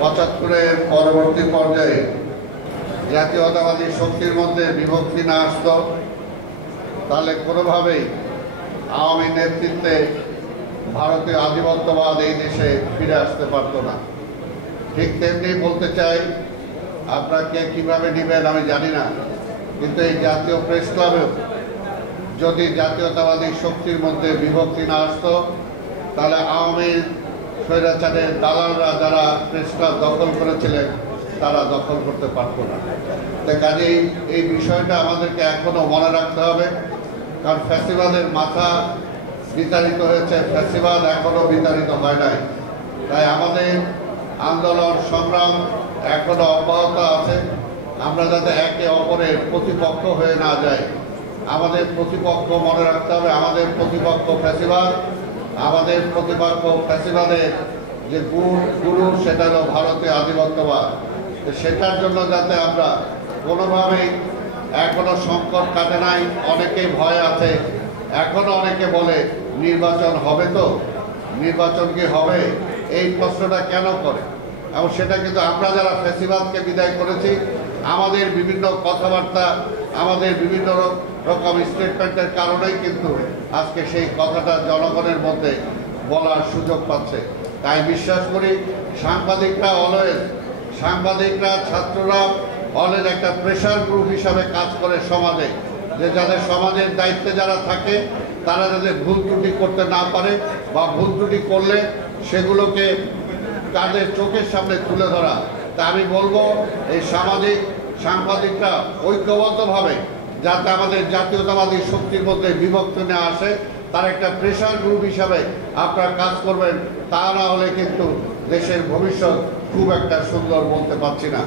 ৭৫-এর পরবর্তী পর্যায়ে জাতীয়তাবাদী শক্তির মধ্যে বিভক্তি না আসত, তাহলে কোনোভাবেই আওয়ামী নেতৃত্বে ভারতীয় আধিপত্যবাদ এই দেশে ফিরে আসতে পারত না। ঠিক তেমনি বলতে চাই, আপনারা কে কীভাবে নেবেন আমি জানি না, কিন্তু এই জাতীয় প্রেস ক্লাবেও যদি জাতীয়তাবাদী শক্তির মধ্যে বিভক্তি না আসত, তাহলে আওয়ামী স্বৈরাচারের দালালরা যারা প্রেস ক্লাব দখল করেছিলেন তারা দখল করতে পারত না। তাই কাজেই এই বিষয়টা আমাদেরকে এখনো মনে রাখতে হবে, কারণ ফ্যাসিবাদের মাথা বিতাড়িত হয়েছে, ফ্যাসিবাদ এখনো বিতাড়িত হয় নাই। তাই আমাদের আন্দোলন সংগ্রাম এখনো অব্যাহত আছে। আমরা যাতে একে অপরের প্রতিপক্ষ হয়ে না যাই, আমাদের প্রতিপক্ষ মনে রাখতে হবে, আমাদের প্রতিপক্ষ ফ্যাসিবাদ। আমাদের প্রতিপক্ষ ফ্যাসিবাদের যে গুরু সেটা হলো ভারতীয় আধিপত্যবাদ। সেটার জন্য যাতে আমরা কোনোভাবেই, এখনো সংকট কাটে নাই, অনেকেই ভয় আছে, এখনো অনেকে বলে নির্বাচন হবে, তো নির্বাচন কি হবে, এই প্রশ্নটা কেন করে? এবং সেটা কিন্তু আমরা যারা ফ্যাসিবাদকে বিদায় করেছি, আমাদের বিভিন্ন কথাবার্তা, আমাদের বিভিন্ন রকম স্টেটমেন্টের কারণেই কিন্তু আজকে সেই কথাটা জনগণের মধ্যে বলার সুযোগ পাচ্ছে। তাই বিশ্বাস করি সাংবাদিকরা ছাত্ররা অলওয়েজ একটা প্রেশার গ্রুপ হিসাবে কাজ করে সমাজে, যে যাদের সমাজের দায়িত্বে যারা থাকে তারা যাতে ভুল ত্রুটি করতে না পারে, বা ভুল ত্রুটি করলে সেগুলোকে তাদের চোখের সামনে তুলে ধরা। তা আমি বলবো এই সাংবাদিকরা ঐক্যবদ্ধভাবে যাতে আমাদের জাতীয়তাবাদী শক্তির মধ্যে বিভক্তি না আসে, তার একটা প্রেশার গ্রুপ হিসাবে আপনারা কাজ করবেন। তা না হলে কিন্তু দেশের ভবিষ্যৎ খুব একটা সুন্দর বলতে পারছি না।